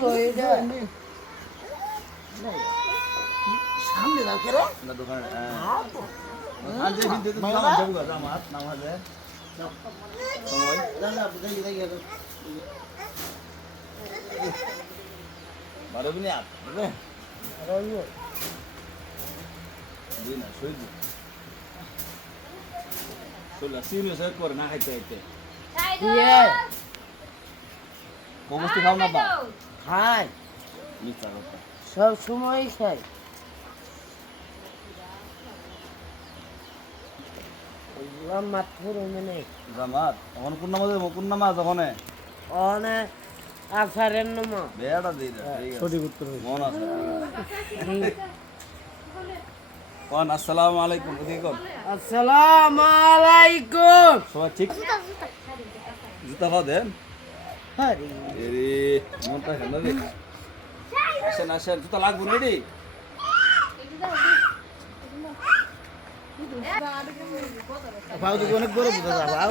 ভালো এটা সামনে দাও কেরে না দোকানে হ্যাঁ হ্যাঁ তো। আনতে কিন্তু তো? নামাজ যাব গা নামাজ নামাজে সময় না, না, দেখি, দেখি, দেখি। বারো মিনিট বুঝলে আর ওই যে, দুই না সহ্য চলে সিরিয়াস হয়ে করে না খাইতে খাইতে ইয়ে, কমস্তি খাও না বা খাই মিথ্যা কথা সব সময় খাই। মাথুর মানে জামাত এখন কোন নামাজ কোন নামাজ ওখানে। অনে আসারের নম বেড়া দিই সঠিক উত্তর মন আছে। কোন আসসালামু আলাইকুম ওদিকে আসসালামু আলাইকুম। সবাই ঠিক? জুতা খাও দেন। আরে এরে মনটা হেন রে। আসেন আসেন জুতা লাগবো রেডি ভাউ অনেক বড় বুঝা যাও